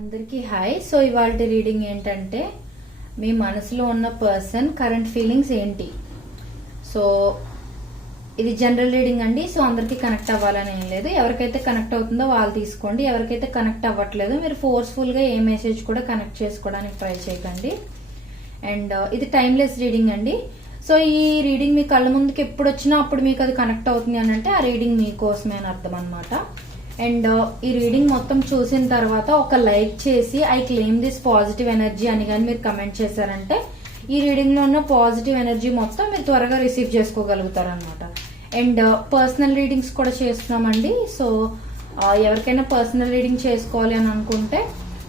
అందరికీ hi. So ఇవాళ reading ఏంటంటే మీ మనసులో ఉన్న పర్సన్ కరెంట్ ఫీలింగ్స్ ఏంటి. సో ఇది జనరల్ రీడింగ్ అండి. సో అందరికీ కనెక్ట్ అవ్వాలని ఏం లేదు. ఎవరికైతే కనెక్ట్ అవుతుందో వాళ్ళు తీసుకోండి. ఎవరికైతే కనెక్ట్ అవ్వట్లేదు మీరు ఫోర్స్ఫుల్ గా ఏ మెసేజ్ కూడా కనెక్ట్ చేసుకోవడానికి ట్రై చేయకండి. అండ్ ఇది టైమ్లెస్ రీడింగ్ అండి. సో ఈ రీడింగ్ మీ కళ్ళ ముందుకి ఎప్పుడు వచ్చినా అప్పుడు మీకు అది కనెక్ట్ అవుతుంది అని అంటే ఆ రీడింగ్ మీకోసమే అని అర్థం అనమాట. అండ్ ఈ రీడింగ్ మొత్తం చూసిన తర్వాత ఒక లైక్ చేసి I claim this positive energy అని కానీ మీరు కమెంట్ చేశారంటే ఈ రీడింగ్ లో ఉన్న పాజిటివ్ ఎనర్జీ మొత్తం మీరు త్వరగా రిసీవ్ చేసుకోగలుగుతారు అనమాట. అండ్ పర్సనల్ రీడింగ్స్ కూడా చేస్తున్నామండి. సో ఎవరికైనా పర్సనల్ రీడింగ్ చేసుకోవాలి అని అనుకుంటే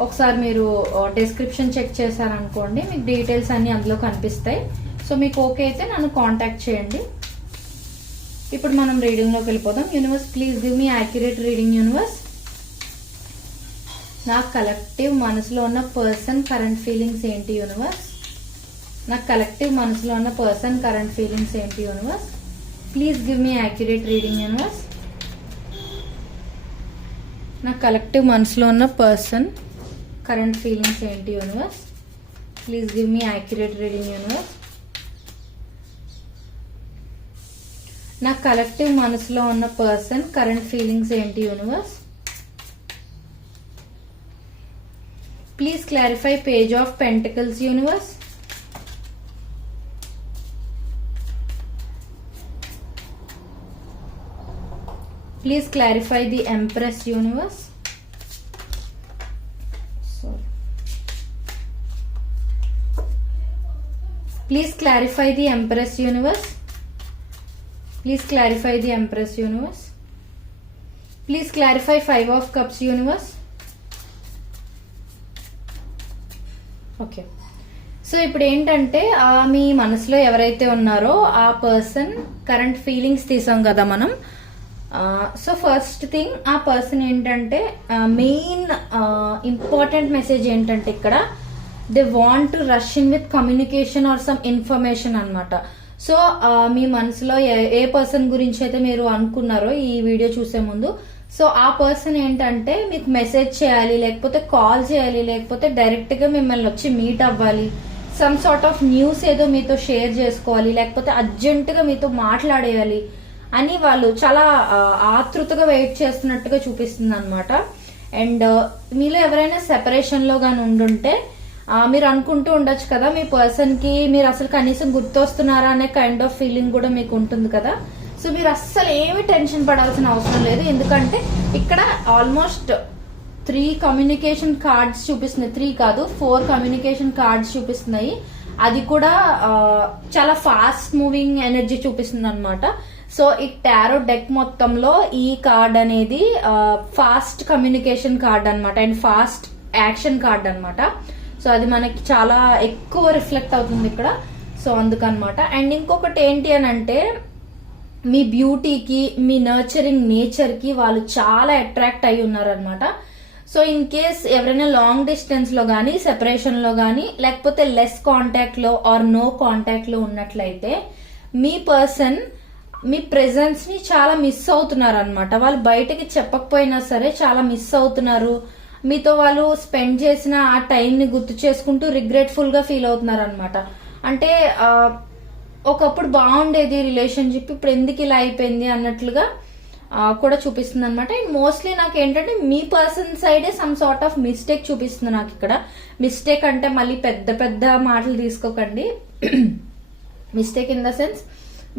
ఒకసారి మీరు డిస్క్రిప్షన్ చెక్ చేశారనుకోండి, మీకు డీటెయిల్స్ అన్ని అందులో కనిపిస్తాయి. సో మీకు ఓకే అయితే నన్ను కాంటాక్ట్ చేయండి. ఇప్పుడు మనం రీడింగ్ లోకి వెళ్ళిపోదాం. Universe please give me accurate reading. Universe, నా కలెక్టివ్ మనసులో ఉన్న పర్సన్ కరెంట్ ఫీలింగ్స్ ఏంటి యూనివర్స్. నా కలెక్టివ్ మనసులో ఉన్న పర్సన్ కరెంట్ ఫీలింగ్స్ ఏంటి universe. Please give me accurate reading universe. నా కలెక్టివ్ మనసులో ఉన్న పర్సన్ కరెంట్ ఫీలింగ్స్ ఏంటి universe. Please give me accurate reading universe. నా కలెక్టివ్ మనసులో ఉన్న పర్సన్ కరెంట్ ఫీలింగ్స్ ఏంటి universe. Please clarify page of pentacles universe. Please clarify the empress universe. Please clarify the empress universe. Please clarify the Empress universe. Please clarify 5 of Cups universe. Okay, so ఇప్పుడు ఏంటంటే మీ మనసులో ఎవరైతే ఉన్నారో ఆ person current feelings తీసాం కదా మనం. So first thing ఆ పర్సన్ ఏంటంటే మెయిన్ ఇంపార్టెంట్ మెసేజ్ ఏంటంటే ఇక్కడ they want to rush in with communication or some information అన్నమాట. సో మీ మనసులో ఏ పర్సన్ గురించి అయితే మీరు అనుకున్నారో ఈ వీడియో చూసే ముందు, సో ఆ పర్సన్ ఏంటంటే మీకు మెసేజ్ చేయాలి, లేకపోతే కాల్ చేయాలి, లేకపోతే డైరెక్ట్ గా మిమ్మల్ని వచ్చి మీట్ అవ్వాలి, సమ్ సార్ట్ ఆఫ్ న్యూస్ ఏదో మీతో షేర్ చేసుకోవాలి, లేకపోతే అర్జెంట్ గా మీతో మాట్లాడేయాలి అని వాళ్ళు చాలా ఆతృతగా వెయిట్ చేస్తున్నట్టుగా చూపిస్తుంది అనమాట. అండ్ మీలో ఎవరైనా సెపరేషన్ లో గాని ఉండుంటే మీరు అనుకుంటూ ఉండొచ్చు కదా మీ పర్సన్ కి మీరు అసలు కనీసం గుర్తొస్తున్నారా అనే కైండ్ ఆఫ్ ఫీలింగ్ కూడా మీకు ఉంటుంది కదా. సో మీరు అస్సలు ఏమి టెన్షన్ పడాల్సిన అవసరం లేదు. ఎందుకంటే ఇక్కడ ఆల్మోస్ట్ 3 కమ్యూనికేషన్ కార్డ్స్ చూపిస్తున్నాయి. 3 కాదు 4 కమ్యూనికేషన్ కార్డ్స్ చూపిస్తున్నాయి. అది కూడా చాలా ఫాస్ట్ మూవింగ్ ఎనర్జీ చూపిస్తుంది అనమాట. సో ఈ టారో డెక్ మొత్తంలో ఈ కార్డ్ అనేది ఫాస్ట్ కమ్యూనికేషన్ కార్డ్ అనమాట అండ్ ఫాస్ట్ యాక్షన్ కార్డ్ అనమాట. సో అది మనకి చాలా ఎక్కువ రిఫ్లెక్ట్ అవుతుంది ఇక్కడ. సో అందుకనమాట. అండ్ ఇంకొకటి ఏంటి అని అంటే మీ బ్యూటీకి మీ నర్చరింగ్ నేచర్ కి వాళ్ళు చాలా అట్రాక్ట్ అయి ఉన్నారనమాట. సో ఇన్ కేస్ ఎవరైనా లాంగ్ డిస్టెన్స్ లో గానీ, సెపరేషన్ లో గానీ, లేకపోతే లెస్ కాంటాక్ట్ లో ఆర్ నో కాంటాక్ట్ లో ఉన్నట్లయితే మీ పర్సన్ మీ ప్రెజెన్స్ ని చాలా మిస్ అవుతున్నారు అనమాట. వాళ్ళు బయటకి చెప్పకపోయినా సరే చాలా మిస్ అవుతున్నారు. మీతో వాళ్ళు స్పెండ్ చేసిన ఆ టైం ని గుర్తు చేసుకుంటూ రిగ్రెట్ఫుల్ గా ఫీల్ అవుతున్నారు అనమాట. అంటే ఒకప్పుడు బాగుండేది రిలేషన్షిప్, ఇప్పుడు ఎందుకు ఇలా అయిపోయింది అన్నట్లుగా కూడా చూపిస్తుంది అనమాట. అండ్ మోస్ట్లీ నాకు ఏంటంటే మీ పర్సన్ సైడే సమ్ సార్ట్ ఆఫ్ మిస్టేక్ చూపిస్తుంది నాకు ఇక్కడ. మిస్టేక్ అంటే మళ్ళీ పెద్ద పెద్ద మాటలు తీసుకోకండి. మిస్టేక్ ఇన్ ద సెన్స్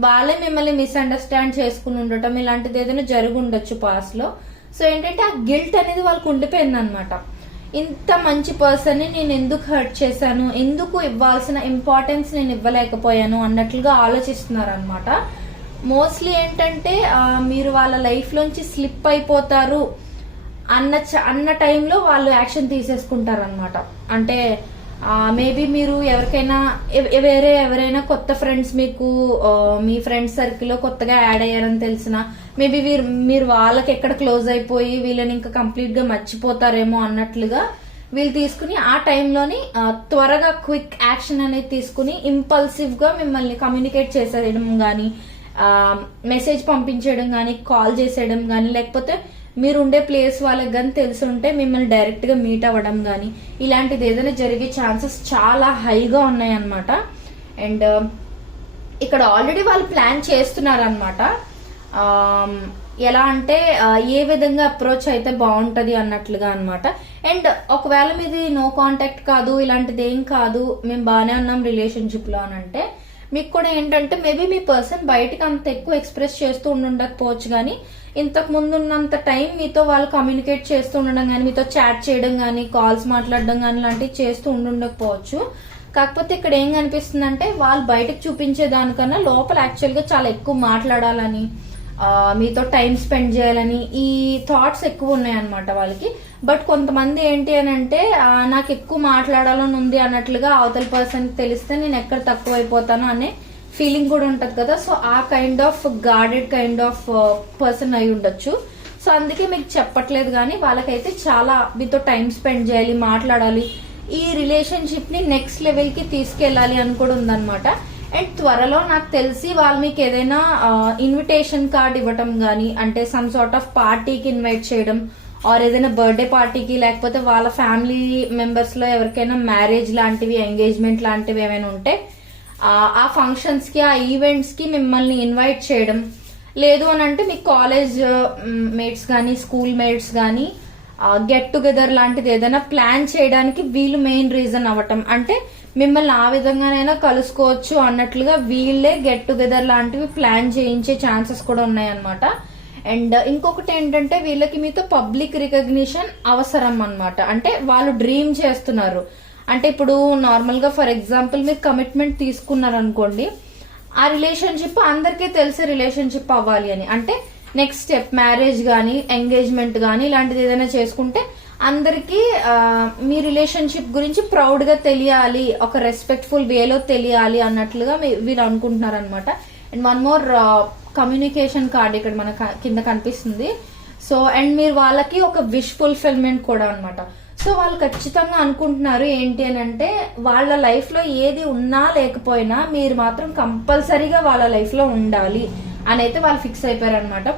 వాళ్ళే మిమ్మల్ని మిస్అండర్స్టాండ్ చేసుకుని ఉండటం ఇలాంటిది ఏదైనా జరిగి ఉండొచ్చు పాస్ట్ లో. సో ఏంటంటే ఆ గిల్ట్ అనేది వాళ్ళకు ఉండిపోయింది అనమాట. ఇంత మంచి పర్సన్ ని నేను ఎందుకు హర్ట్ చేశాను, ఎందుకు ఇవ్వాల్సిన ఇంపార్టెన్స్ నేను ఇవ్వలేకపోయాను అన్నట్లుగా ఆలోచిస్తున్నారు అనమాట. మోస్ట్లీ ఏంటంటే మీరు వాళ్ళ లైఫ్ లోంచి స్లిప్ అయిపోతారు అన్న టైంలో వాళ్ళు యాక్షన్ తీసేసుకుంటారు అనమాట. అంటే మేబీ మీరు ఎవరికైనా ఎవరైనా కొత్త ఫ్రెండ్స్ మీకు మీ ఫ్రెండ్స్ సర్కిల్ లో కొత్తగా యాడ్ అయ్యారని తెలిసిన మేబీ మీరు వాళ్ళకి ఎక్కడ క్లోజ్ అయిపోయి వీళ్ళని ఇంకా కంప్లీట్ గా మర్చిపోతారేమో అన్నట్లుగా వీళ్ళు తీసుకుని ఆ టైంలోని త్వరగా క్విక్ యాక్షన్ అనేది తీసుకుని ఇంపల్సివ్ గా మిమ్మల్ని కమ్యూనికేట్ చేసేయడం గానీ, మెసేజ్ పంపించడం గానీ, కాల్ చేసేయడం గానీ, లేకపోతే మీరు ఉండే ప్లేస్ వాళ్ళకి కానీ తెలుసుంటే మిమ్మల్ని డైరెక్ట్ గా మీట్ అవ్వడం కానీ ఇలాంటిది ఏదైనా జరిగే ఛాన్సెస్ చాలా హైగా ఉన్నాయి అన్నమాట. అండ్ ఇక్కడ ఆల్రెడీ వాళ్ళు ప్లాన్ చేస్తున్నారు అనమాట. ఎలా అంటే ఏ విధంగా అప్రోచ్ అయితే బాగుంటది అన్నట్లుగా అన్నమాట. అండ్ ఒకవేళ మీది నో కాంటాక్ట్ కాదు, ఇలాంటిది ఏం కాదు, మేము బాగానే ఉన్నాం రిలేషన్షిప్ లో అని అంటే మీకు కూడా ఏంటంటే మేబీ మీ పర్సన్ బయటకు అంత ఎక్కువ ఎక్స్ప్రెస్ చేస్తూ ఉండకపోవచ్చు, కానీ ఇంతకు ముందు ఉన్నంత టైం మీతో వాళ్ళు కమ్యూనికేట్ చేస్తూ ఉండడం కానీ, మీతో చాట్ చేయడం కానీ, కాల్స్ మాట్లాడడం కానీ ఇలాంటివి చేస్తూ ఉండకపోవచ్చు. కాకపోతే ఇక్కడ ఏం కనిపిస్తుంది అంటే వాళ్ళు బయటకు చూపించే దానికన్నా లోపల యాక్చువల్ గా చాలా ఎక్కువ మాట్లాడాలని, మీతో టైం స్పెండ్ చేయాలని ఈ థాట్స్ ఎక్కువ ఉన్నాయన్నమాట వాళ్ళకి. బట్ కొంతమంది ఏంటి అని అంటే నాకు ఎక్కువ మాట్లాడాలని ఉంది అన్నట్లుగా అవతల పర్సన్ తెలిస్తే నేను ఎక్కడ తక్కువ అయిపోతాను అనే ఫీలింగ్ కూడా ఉంటది కదా. సో ఆ kind of guarded kind of person అయి ఉండొచ్చు. సో అందుకే మీకు చెప్పట్లేదు, కానీ వాళ్ళకైతే చాలా మీతో టైం స్పెండ్ చేయాలి, మాట్లాడాలి, ఈ రిలేషన్షిప్ ని నెక్స్ట్ లెవెల్ కి తీసుకెళ్లాలి అని కూడా ఉందన్నమాట. అండ్ త్వరలో నాకు తెలిసి వాళ్ళు మీకు ఏదైనా ఇన్విటేషన్ కార్డ్ ఇవ్వటం గానీ, అంటే సమ్ సార్ట్ ఆఫ్ పార్టీకి ఇన్వైట్ చేయడం, ఆర్ ఏదైనా బర్త్డే పార్టీకి, లేకపోతే వాళ్ళ ఫ్యామిలీ మెంబర్స్ లో ఎవరికైనా మ్యారేజ్ లాంటివి, ఎంగేజ్మెంట్ లాంటివి ఏమైనా ఉంటే ఆ ఫంక్షన్స్ కి, ఆ ఈవెంట్స్ కి మిమ్మల్ని ఇన్వైట్ చేయడం. లేదు అని అంటే మీ కాలేజ్ మేట్స్ గానీ, స్కూల్ మేట్స్ గానీ గెట్ టుగెదర్ లాంటిది ఏదైనా ప్లాన్ చేయడానికి వీళ్ళు మెయిన్ రీజన్ అవ్వటం. అంటే మిమ్మల్ని ఆ విధంగానైనా కలుసుకోవచ్చు అన్నట్లుగా వీళ్ళే గెట్ టుగెదర్ లాంటివి ప్లాన్ చేయించే ఛాన్సెస్ కూడా ఉన్నాయన్నమాట. అండ్ ఇంకొకటి ఏంటంటే వీళ్ళకి మీతో పబ్లిక్ రికగ్నిషన్ అవసరం అన్నమాట. అంటే వాళ్ళు డ్రీమ్ చేస్తున్నారు. అంటే ఇప్పుడు నార్మల్ గా ఫర్ ఎగ్జాంపుల్ మీరు కమిట్మెంట్ తీసుకున్నారు అనుకోండి, ఆ రిలేషన్షిప్ అందరికీ తెలిసే రిలేషన్షిప్ అవ్వాలి అని. అంటే నెక్స్ట్ స్టెప్ మ్యారేజ్ గానీ, ఎంగేజ్మెంట్ గానీ ఇలాంటిది ఏదైనా చేసుకుంటే అందరికి మీ రిలేషన్షిప్ గురించి ప్రౌడ్ గా తెలియాలి, ఒక రెస్పెక్ట్ఫుల్ వేలో తెలియాలి అన్నట్లుగా వీళ్ళు అనుకుంటున్నారు అనమాట. And one more communication card ఇక్కడ మన కింద కనిపిస్తుంది. సో అండ్ మీరు వాళ్ళకి ఒక విష్ ఫుల్ఫిల్మెంట్ కూడా అనమాట. సో వాళ్ళు ఖచ్చితంగా అనుకుంటున్నారు ఏంటి అని అంటే వాళ్ళ లైఫ్ లో ఏది ఉన్నా లేకపోయినా మీరు మాత్రం కంపల్సరీగా వాళ్ళ లైఫ్ లో ఉండాలి అని అయితే వాళ్ళు ఫిక్స్ అయిపోయారు అనమాట.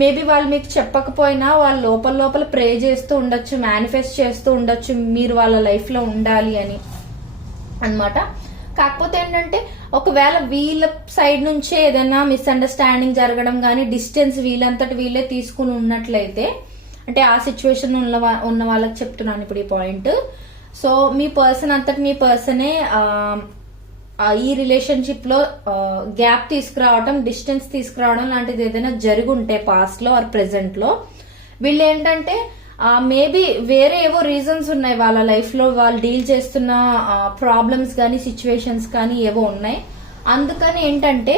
మేబీ వాళ్ళు మీకు చెప్పకపోయినా వాళ్ళు లోపల లోపల ప్రే చేస్తూ ఉండొచ్చు, మేనిఫెస్ట్ చేస్తూ ఉండొచ్చు మీరు వాళ్ళ లైఫ్ లో ఉండాలి అని అన్నమాట. కాకపోతే ఏంటంటే ఒకవేళ వీళ్ళ సైడ్ నుంచే ఏదైనా మిస్అండర్స్టాండింగ్ జరగడం కానీ, డిస్టెన్స్ వీళ్ళంతటి వీళ్ళే తీసుకుని ఉన్నట్లయితే, అంటే ఆ సిచ్యువేషన్ ఉన్న వాళ్ళకి చెప్తున్నాను ఇప్పుడు ఈ పాయింట్. సో మీ పర్సన్ అంతటి మీ పర్సనే ఈ రిలేషన్షిప్ లో గ్యాప్ తీసుకురావడం, డిస్టెన్స్ తీసుకురావడం లాంటిది ఏదైనా జరుగుంటే పాస్ట్ లో ఆర్ ప్రెసెంట్ లో, వీళ్ళు ఏంటంటే మేబీ వేరే ఏవో రీజన్స్ ఉన్నాయి వాళ్ళ లైఫ్ లో, వాళ్ళు డీల్ చేస్తున్న ప్రాబ్లమ్స్ కానీ, సిచ్యువేషన్స్ కానీ ఏవో ఉన్నాయి. అందుకని ఏంటంటే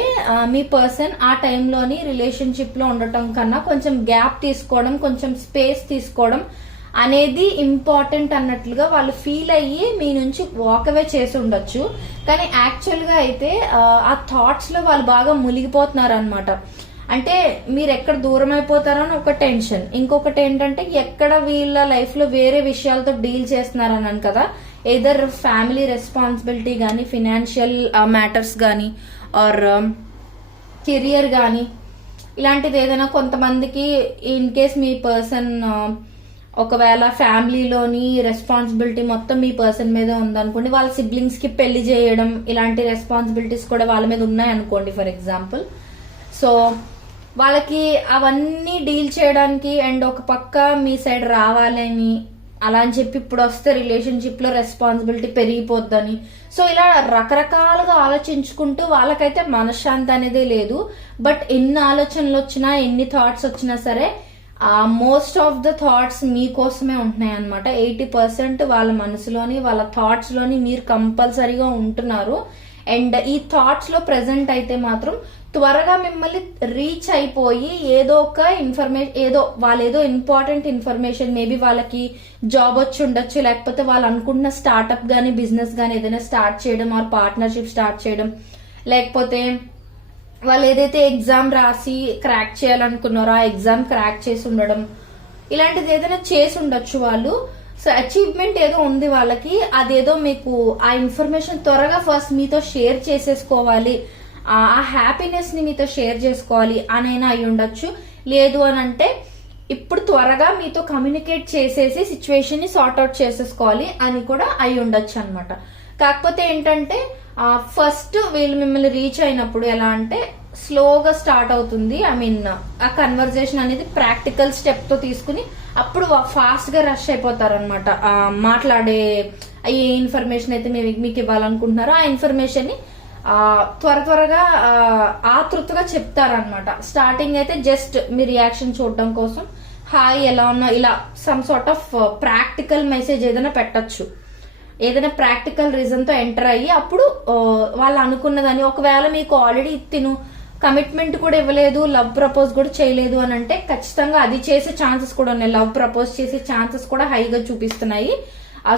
మీ పర్సన్ ఆ టైంలోని రిలేషన్షిప్ లో ఉండటం కన్నా కొంచెం గ్యాప్ తీసుకోవడం, కొంచెం స్పేస్ తీసుకోవడం అనేది ఇంపార్టెంట్ అన్నట్లుగా వాళ్ళు ఫీల్ అయ్యి మీ నుంచి వాక్ అవే చేసి ఉండొచ్చు. కానీ యాక్చువల్ గా అయితే ఆ థాట్స్ లో వాళ్ళు బాగా మునిగిపోతున్నారు అనమాట. అంటే మీరు ఎక్కడ దూరం అయిపోతారో అని ఒక టెన్షన్, ఇంకొకటి ఏంటంటే ఎక్కడ వీళ్ళ లైఫ్ లో వేరే విషయాలతో డీల్ చేస్తున్నారన్నాను కదా, ఎదర్ ఫ్యామిలీ రెస్పాన్సిబిలిటీ గానీ, ఫినాన్షియల్ మ్యాటర్స్ గానీ, ఆర్ కెరియర్ గానీ, ఇలాంటిది ఏదైనా కొంతమందికి ఇన్ కేస్ మీ పర్సన్ ఒకవేళ ఫ్యామిలీలోని రెస్పాన్సిబిలిటీ మొత్తం మీ పర్సన్ మీద ఉందనుకోండి, వాళ్ళ సిబ్లింగ్స్ కి పెళ్లి చేయడం ఇలాంటి రెస్పాన్సిబిలిటీస్ కూడా వాళ్ళ మీద ఉన్నాయనుకోండి ఫర్ ఎగ్జాంపుల్. సో వాళ్ళకి అవన్నీ డీల్ చేయడానికి అండ్ ఒక పక్క మీ సైడ్ రావాలని అలా అని చెప్పి ఇప్పుడు వస్తే రిలేషన్షిప్ లో రెస్పాన్సిబిలిటీ పెరిగిపోద్దని, సో ఇలా రకరకాలుగా ఆలోచించుకుంటూ వాళ్ళకైతే మనశ్శాంతి అనేది లేదు. బట్ ఎన్ని ఆలోచనలు వచ్చినా, ఎన్ని థాట్స్ వచ్చినా సరే మోస్ట్ ఆఫ్ ద థాట్స్ మీకోసమే ఉంటున్నాయి అనమాట. 80% వాళ్ళ మనసులోని, వాళ్ళ థాట్స్ లోని మీరు కంపల్సరీగా ఉంటున్నారు. అండ్ ఈ థాట్స్ లో ప్రెసెంట్ అయితే మాత్రం త్వరగా మిమ్మల్ని రీచ్ అయిపోయి ఏదో ఒక ఇన్ఫర్మేషన్, ఏదో ఇంపార్టెంట్ ఇన్ఫర్మేషన్, మేబీ వాళ్ళకి జాబ్ వచ్చి ఉండొచ్చు, లేకపోతే వాళ్ళు అనుకుంటున్న స్టార్ట్అప్ గానీ, బిజినెస్ గానీ ఏదైనా స్టార్ట్ చేయడం, ఆర్ పార్ట్నర్షిప్ స్టార్ట్ చేయడం, లేకపోతే వాళ్ళు ఏదైతే ఎగ్జామ్ రాసి క్రాక్ చేయాలనుకున్నారో ఆ ఎగ్జామ్ క్రాక్ చేసి ఉండడం, ఇలాంటిది ఏదైనా చేసి ఉండొచ్చు వాళ్ళు. సో అచీవ్మెంట్ ఏదో ఉంది వాళ్ళకి, అదేదో మీకు ఆ ఇన్ఫర్మేషన్ త్వరగా ఫస్ట్ మీతో షేర్ చేసేసుకోవాలి, ఆ హ్యాపీనెస్ ని మీతో షేర్ చేసుకోవాలి అనైనా అయి ఉండొచ్చు. లేదు అని అంటే ఇప్పుడు త్వరగా మీతో కమ్యూనికేట్ చేసేసి సిచ్యువేషన్ ని సార్ట్అవుట్ చేసేసుకోవాలి అని కూడా అయి ఉండొచ్చు అనమాట. కాకపోతే ఏంటంటే ఫస్ట్ వీళ్ళు మిమ్మల్ని రీచ్ అయినప్పుడు ఎలా అంటే స్లోగా స్టార్ట్ అవుతుంది. ఐ మీన్ ఆ కన్వర్జేషన్ అనేది ప్రాక్టికల్ స్టెప్ తో తీసుకుని అప్పుడు ఫాస్ట్ గా రష్ అయిపోతారు అనమాట. మాట్లాడే ఏ ఇన్ఫర్మేషన్ అయితే మీకు ఇవ్వాలనుకుంటున్నారో ఆ ఇన్ఫర్మేషన్ ని త్వరగా ఆతృతగా చెప్తారనమాట. స్టార్టింగ్ అయితే జస్ట్ మీ రియాక్షన్ చూడడం కోసం హాయ్ ఎలా ఉన్నా ఇలా some sort of practical message ఏదైనా పెట్టచ్చు. ఏదైనా ప్రాక్టికల్ రీజన్ తో ఎంటర్ అయ్యి అప్పుడు వాళ్ళు అనుకున్నదని, ఒకవేళ మీకు ఆల్రెడీ తిను కమిట్మెంట్ కూడా ఇవ్వలేదు, లవ్ ప్రపోజ్ కూడా చేయలేదు అని అంటే ఖచ్చితంగా అది చేసే ఛాన్సెస్ కూడా ఉన్నాయి. లవ్ ప్రపోజ్ చేసే ఛాన్సెస్ కూడా హైగా చూపిస్తున్నాయి.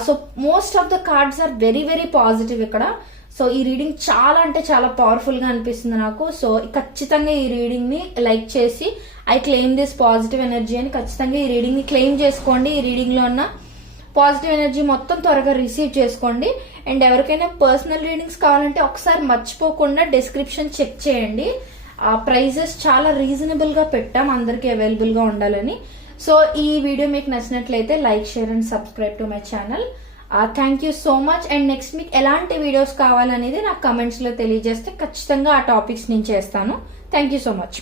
So most of the cards are very very positive ఇక్కడ. సో ఈ రీడింగ్ చాలా అంటే చాలా పవర్ఫుల్ గా అనిపిస్తుంది నాకు. సో ఖచ్చితంగా ఈ రీడింగ్ ని లైక్ చేసి I claim this positive energy అని ఖచ్చితంగా ఈ రీడింగ్ ని క్లెయిమ్ చేసుకోండి. ఈ రీడింగ్ లో ఉన్న పాజిటివ్ ఎనర్జీ మొత్తం త్వరగా రిసీవ్ చేసుకోండి. అండ్ ఎవరికైనా పర్సనల్ రీడింగ్స్ కావాలంటే ఒకసారి మర్చిపోకుండా డిస్క్రిప్షన్ చెక్ చేయండి. ఆ ప్రైజెస్ చాలా రీజనబుల్ గా పెట్టాం, అందరికి అవైలబుల్ గా ఉండాలని. సో ఈ వీడియో మీకు నచ్చినట్లయితే like, share and subscribe to my channel. Thank you so much. And next మీకు ఎలాంటి వీడియోస్ కావాలనేది నాకు కమెంట్స్ లో తెలియజేస్తే ఖచ్చితంగా ఆ టాపిక్స్ నేను చేస్తాను. Thank you so much.